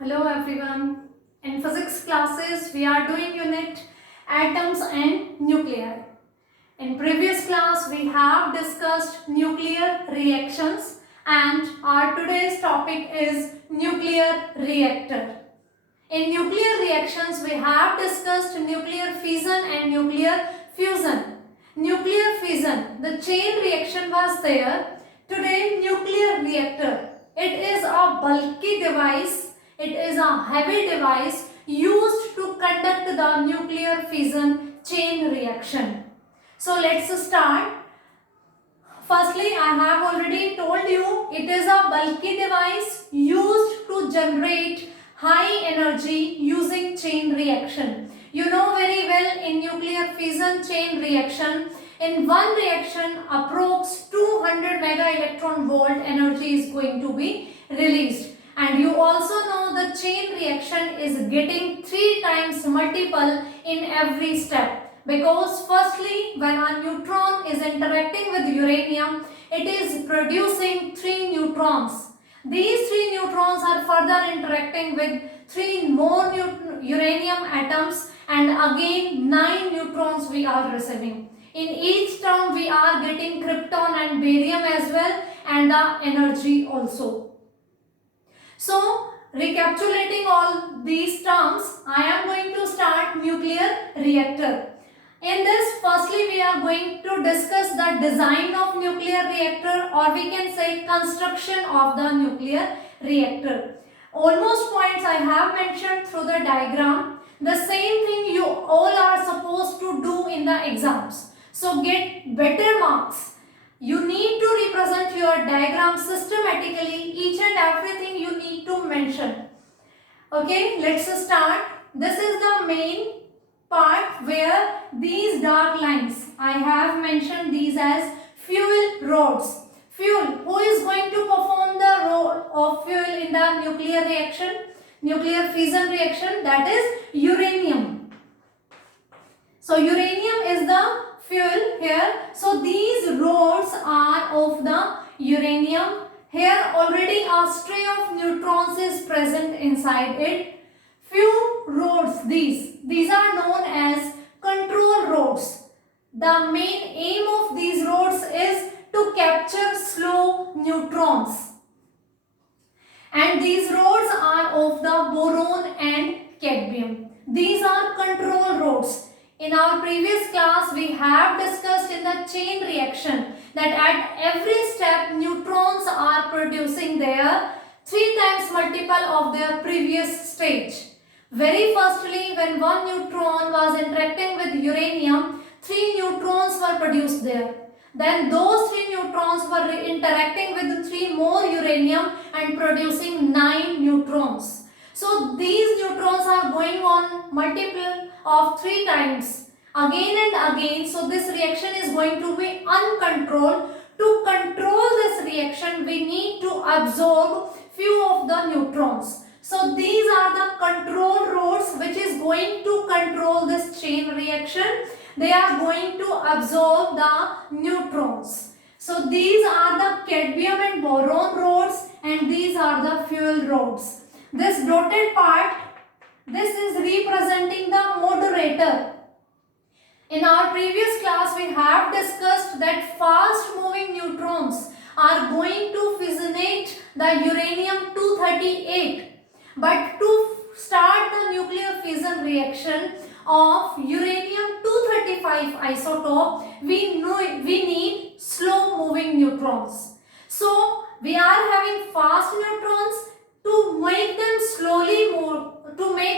Hello everyone. In physics classes, we are doing unit atoms and nuclei. In previous class, we have discussed nuclear reactions and our today's topic is nuclear reactor. In nuclear reactions, we have discussed nuclear fission and nuclear fusion. Nuclear fission, the chain reaction was there. Today, nuclear reactor. It is a bulky device. It is a heavy device used to conduct the nuclear fission chain reaction. So let's start. Firstly, I have already told you it is a bulky device used to generate high energy using chain reaction. You know very well in nuclear fission chain reaction, in one reaction approx 200 mega electron volt energy is going to be released. And you also know the chain reaction is getting 3 times multiple in every step. Because firstly, when a neutron is interacting with uranium, it is producing 3 neutrons. These 3 neutrons are further interacting with 3 more uranium atoms and again 9 neutrons we are receiving. In each term we are getting krypton and barium as well and the energy also. So, recapitulating all these terms, I am going to start nuclear reactor. In this, firstly we are going to discuss the design of nuclear reactor or we can say construction of the nuclear reactor. Almost points I have mentioned through the diagram. The same thing you all are supposed to do in the exams. So get better marks. You need to represent your diagram systematically. Each and everything you need to mention. Okay, let's start. This is the main part where these dark lines, I have mentioned these as fuel rods. Fuel, who is going to perform the role of fuel in the nuclear reaction, nuclear fission reaction? That is uranium. So uranium is the fuel here. So these rods are of the uranium. Here already a stray of neutrons is present inside it. Few rods, these are known as control rods. The main aim of these rods is to capture slow neutrons. And these rods are of the boron and cadmium. These are control rods. In our previous class, we have discussed in the chain reaction that at every step neutrons are producing their 3 times multiple of their previous stage. Very firstly, when one neutron was interacting with uranium, 3 neutrons were produced there. Then those 3 neutrons were interacting with 3 more uranium and producing 9 neutrons. So these neutrons are going on multiple of 3 times again and again. So this reaction is going to be uncontrolled. To control this reaction, we need to absorb few of the neutrons. So these are the control rods which is going to control this chain reaction. They are going to absorb the neutrons. So these are the cadmium and boron rods and these are the fuel rods. This dotted part, this is representing the moderator. In our previous class, we have discussed that fast moving neutrons are going to fissionate the uranium-238. But to start the nuclear fission reaction of uranium-235 isotope, we need slow moving neutrons. So we are having fast neutrons. To make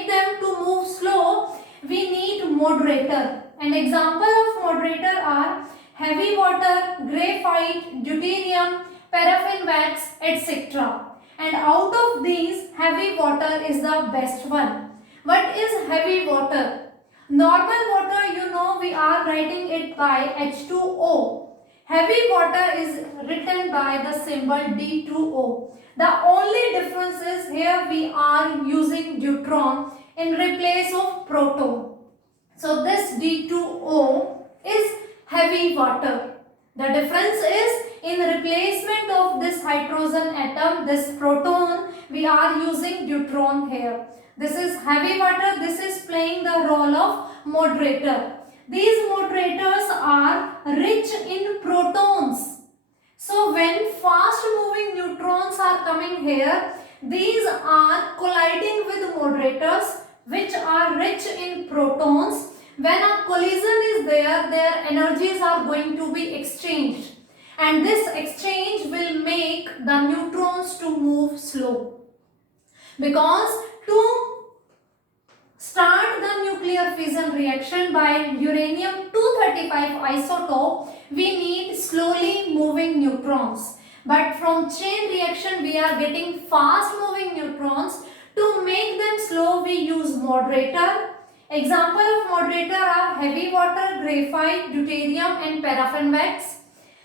them to move slow, we need moderator. An example of moderator are heavy water, graphite, deuterium, paraffin wax, etc. And out of these, heavy water is the best one. What is heavy water? Normal water, you know, we are writing it by H2O. Heavy water is written by the symbol D2O. The only difference is here we are using deuteron in replace of proton. So this D2O is heavy water. The difference is in replacement of this hydrogen atom, this proton, we are using deuteron here. This is heavy water. This is playing the role of moderator. These moderators are rich in protons. So when fast moving neutrons are coming here, these are colliding with moderators which are rich in protons. When a collision is there, their energies are going to be exchanged, and this exchange will make the neutrons to move slow. Because to start the nuclear fission reaction by uranium-235 isotope, we need slowly moving neutrons. But from chain reaction, we are getting fast moving neutrons. To make them slow, we use moderator. Example of moderator are heavy water, graphite, deuterium and paraffin wax.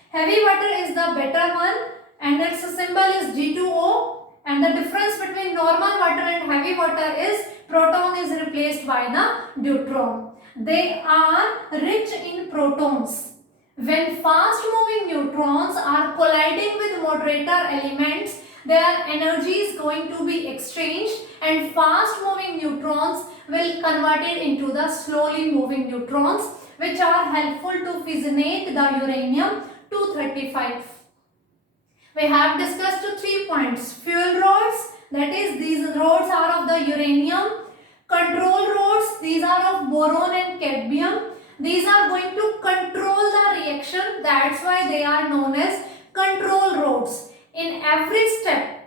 Heavy water is the better one and its symbol is G2O, and the difference between normal water and heavy water is proton is replaced by the deuteron. They are rich in protons. When fast moving neutrons are colliding with moderator elements, their energy is going to be exchanged and fast moving neutrons will convert it into the slowly moving neutrons, which are helpful to fissionate the uranium-235. We have discussed 3 points. Fuel rods, that is these rods are of the uranium. Control rods, these are of boron and cadmium. These are going to control the reaction, that's why they are known as control rods. In every step,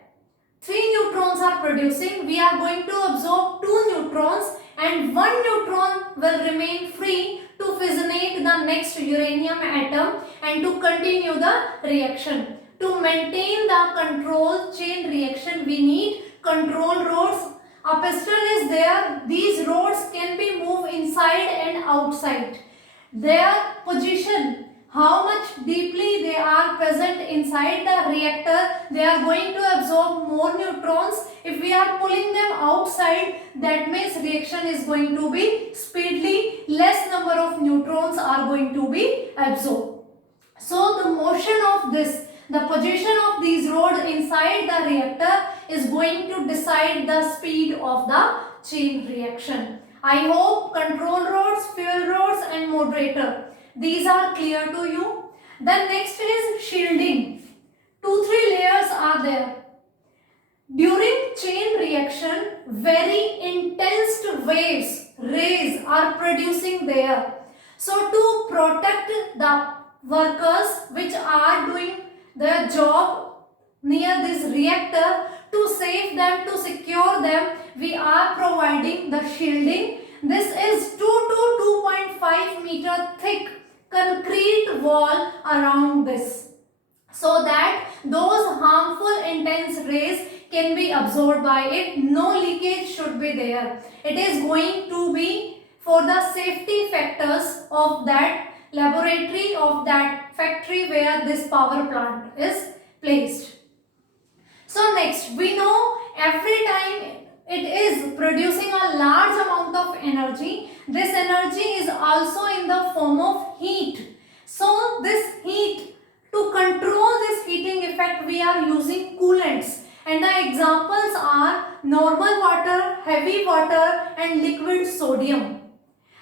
3 neutrons are producing. We are going to absorb 2 neutrons and 1 neutron will remain free to fissionate the next uranium atom and to continue the reaction. To maintain the control chain reaction, we need control rods. A piston is there. These rods can be moved inside and outside. Their position, how much deeply they are present inside the reactor, they are going to absorb more neutrons. If we are pulling them outside, that means reaction is going to be speedily, less number of neutrons are going to be absorbed. So the motion of this, the position of these rods inside the reactor is going to decide the speed of the chain reaction. I hope control rods, fuel rods and moderator, these are clear to you. Then next is shielding. 2-3 layers are there. During chain reaction, very intense waves, rays are producing there. So to protect the workers which are doing their job near this reactor, to save them, to secure them, we are providing the shielding. This is 2 to 2.5 meter thick concrete wall around this, so that those harmful intense rays can be absorbed by it. No leakage should be there. It is going to be for the safety factors of that laboratory, of that factory where this power plant is placed. So next, we know every time it is producing a large amount of energy, this energy is also in the form of heat. So this heat, to control this heating effect, we are using coolants, and the examples are normal water, heavy water and liquid sodium.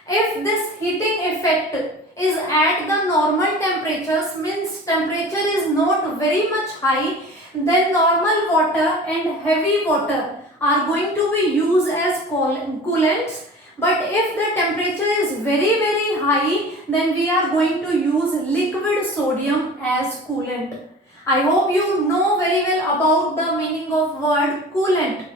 If this heating effect is at the normal temperatures, means temperature is not very much high, then normal water and heavy water are going to be used as coolants. But if the temperature is very high, then we are going to use liquid sodium as coolant. I hope you know very well about the meaning of word coolant.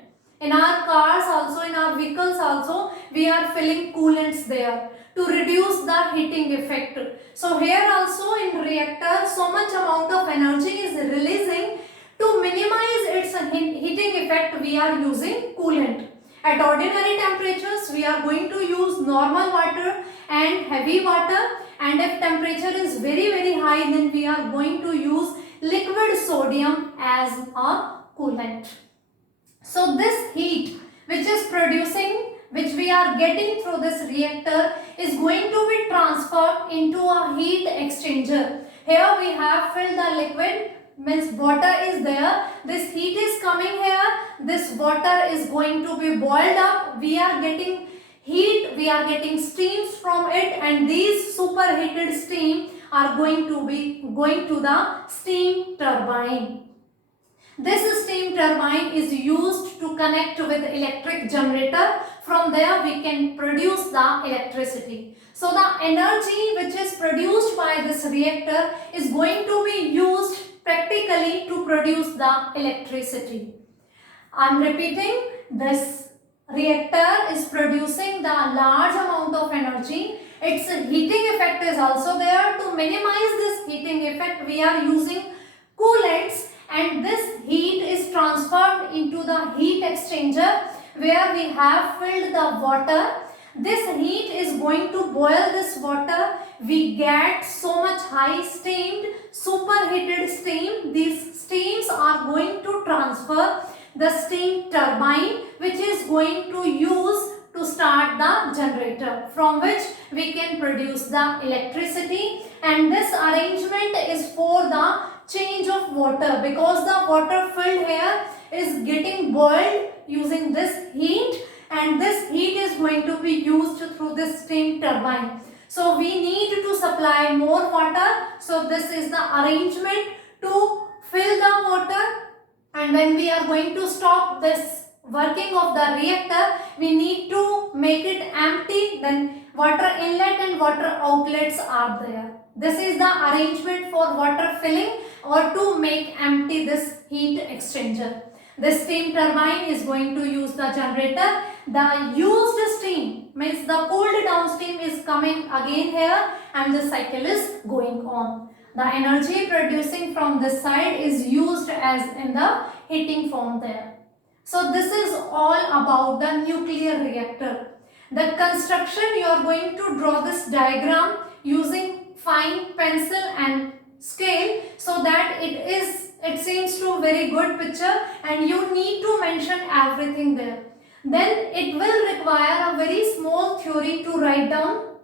In our cars also, in our vehicles also, we are filling coolants there to reduce the heating effect. So here also in reactor, so much amount of energy is releasing. To minimize its heating effect, we are using coolant. At ordinary temperatures, we are going to use normal water and heavy water, and if temperature is very high, then we are going to use liquid sodium as a coolant. So this heat which is producing, which we are getting through this reactor, is going to be transferred into a heat exchanger. Here we have filled the liquid, means water is there. This heat is coming here. This water is going to be boiled up. We are getting heat, we are getting steams from it, and these superheated steam are going to be going to the steam turbine. This steam turbine is used to connect with electric generator. From there we can produce the electricity. So the energy which is produced by this reactor is going to be used practically to produce the electricity. I am repeating, this reactor is producing the large amount of energy. Its heating effect is also there. To minimize this heating effect, we are using coolants, and this heat is transferred into the heat exchanger where we have filled the water. This heat is going to boil this water. We get so much high steamed, superheated steam. These steams are going to transfer the steam turbine, which is going to use to start the generator, from which we can produce the electricity. And this arrangement is for the change of water, because the water filled here is getting boiled using this heat, and this heat is going to be used through this steam turbine. So we need to supply more water. So this is the arrangement to fill the water, and when we are going to stop this working of the reactor, we need to make it empty. Then water inlet and water outlets are there. This is the arrangement for water filling or to make empty this heat exchanger. This steam turbine is going to use the generator. The used steam, means the cooled down steam, is coming again here, and the cycle is going on. The energy producing from this side is used as in the heating form there. So this is all about the nuclear reactor. The construction, you are going to draw this diagram using fine pencil and scale, so that it seems to very good picture, and you need to mention everything there. Then it will require a very small theory to write down.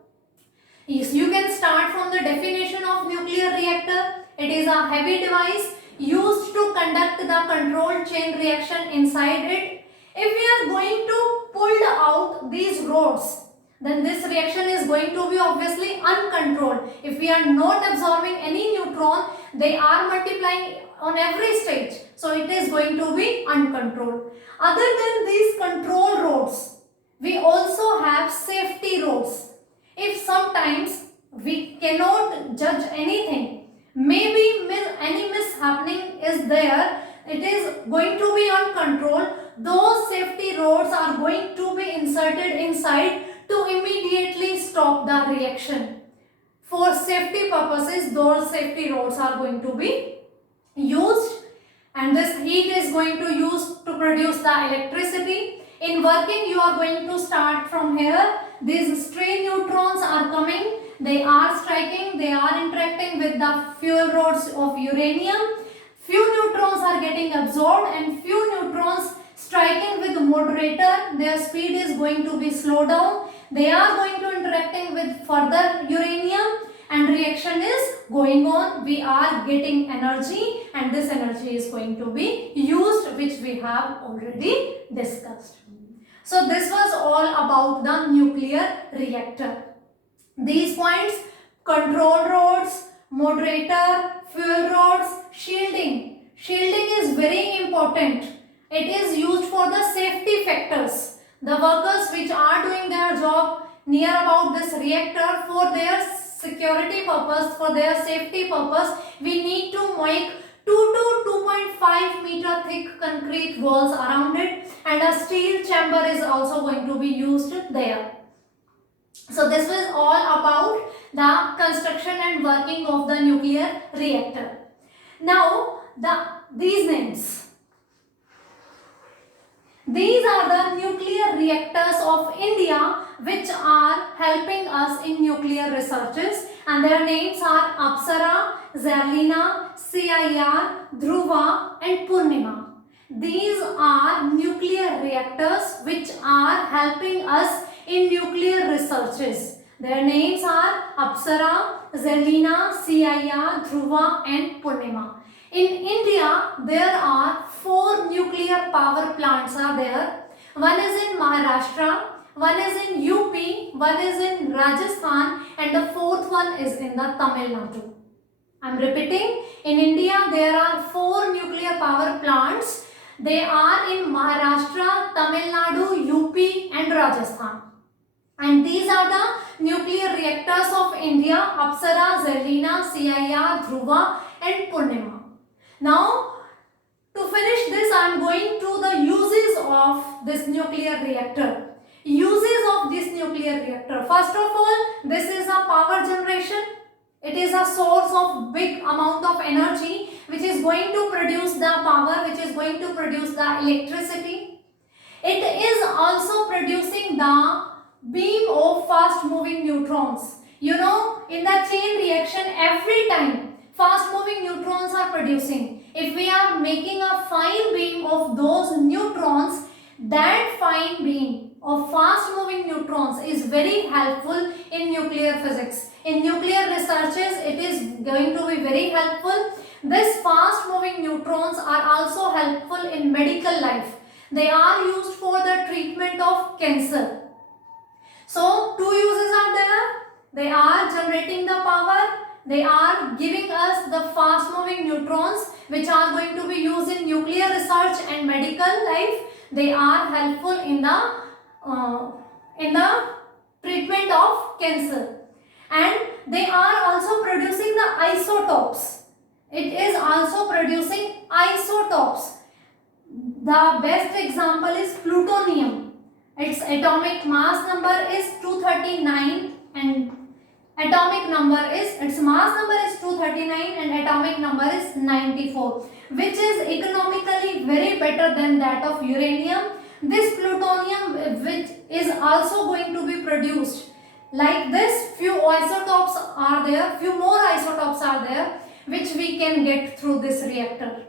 Yes, you can start from the definition of nuclear reactor. It is a heavy device used to conduct the controlled chain reaction inside it. If we are going to pull out these rods, then this reaction is going to be obviously uncontrolled. If we are not absorbing any neutron, they are multiplying on every stage. So it is going to be uncontrolled. Other than these control rods, we also have safety rods. If sometimes we cannot judge anything, maybe any mishappening is there, it is going to be uncontrolled, those safety rods are going to be inserted inside to immediately stop the reaction. For safety purposes, those safety rods are going to be used, and this heat is going to use to produce the electricity. In working, you are going to start from here. These stray neutrons are coming, they are striking, they are interacting with the fuel rods of uranium. Few neutrons are getting absorbed and few neutrons striking with the moderator. Their speed is going to be slowed down. They are going to interacting with further uranium, and reaction is going on. We are getting energy, and this energy is going to be used, which we have already discussed. So this was all about the nuclear reactor. These points: control rods, moderator, fuel rods, shielding. Shielding is very important. It is used for the safety factors. The workers which are doing their job near about this reactor, for their security purpose, for their safety purpose, we need to make 2 to 2.5 meter thick concrete walls around it, and a steel chamber is also going to be used there. So this was all about the construction and working of the nuclear reactor. Now these names. These are the nuclear reactors of India which are helping us in nuclear researches, and their names are Apsara, Zarlina, CIR, Dhruva and Purnima. These are nuclear reactors which are helping us in nuclear researches. Their names are Apsara, Zarlina, Siaya, Dhruva and Purnima. In India, there are 4 nuclear power plants are there. One is in Maharashtra, one is in UP, one is in Rajasthan and the fourth one is in the Tamil Nadu. I am repeating, in India there are 4 nuclear power plants. They are in Maharashtra, Tamil Nadu, UP and Rajasthan. And these are the nuclear reactors of India: Apsara, Zarlina, Siaya, Dhruva and Purnima. Now, to finish this, I am going to the uses of this nuclear reactor. Uses of this nuclear reactor. First of all, this is a power generation. It is a source of big amount of energy which is going to produce the power, which is going to produce the electricity. It is also producing the beam of fast moving neutrons. You know, in the chain reaction, every time fast moving neutrons are producing. If we are making a fine beam of those neutrons, that fine beam of fast moving neutrons is very helpful in nuclear physics. In nuclear researches, it is going to be very helpful. These fast moving neutrons are also helpful in medical life. They are used for the treatment of cancer. So, 2 uses are there. They are generating the power. They are giving us the fast moving neutrons which are going to be used in nuclear research and medical life. They are helpful in the treatment of cancer. And they are also producing the isotopes. It is also producing isotopes. The best example is plutonium. Its atomic mass number is 239 and its mass number is 239 and atomic number is 94, which is economically very better than that of uranium. This plutonium, which is also going to be produced like this, few isotopes are there, few more isotopes are there which we can get through this reactor.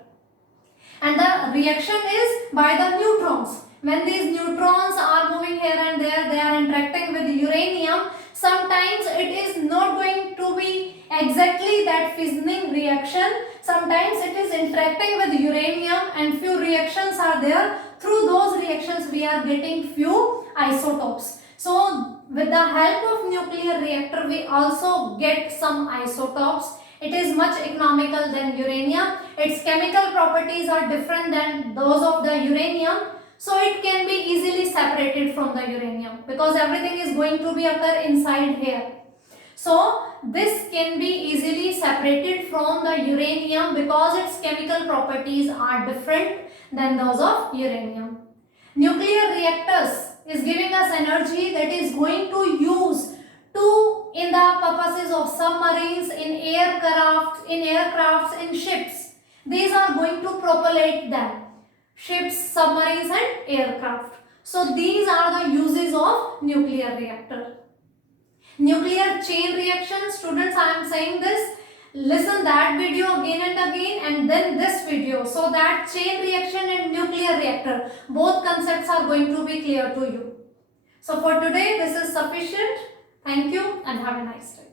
And the reaction is by the neutrons. When these neutrons are moving here and there, they are interacting with uranium. Sometimes it is not going to be exactly that fissioning reaction. Sometimes it is interacting with uranium and few reactions are there. Through those reactions we are getting few isotopes. So with the help of nuclear reactor we also get some isotopes. It is much economical than uranium. Its chemical properties are different than those of the uranium. So it can be easily separated from the uranium because everything is going to be occur inside here. So this can be easily separated from the uranium because its chemical properties are different than those of uranium. Nuclear reactors is giving us energy that is going to use in the purposes of submarines, in aircrafts, in ships. These are going to propellate them. Ships, submarines and aircraft. So these are the uses of nuclear reactor. Nuclear chain reaction, students, I am saying this. Listen that video again and again and then this video, so that chain reaction and nuclear reactor, both concepts are going to be clear to you. So for today this is sufficient. Thank you and have a nice day.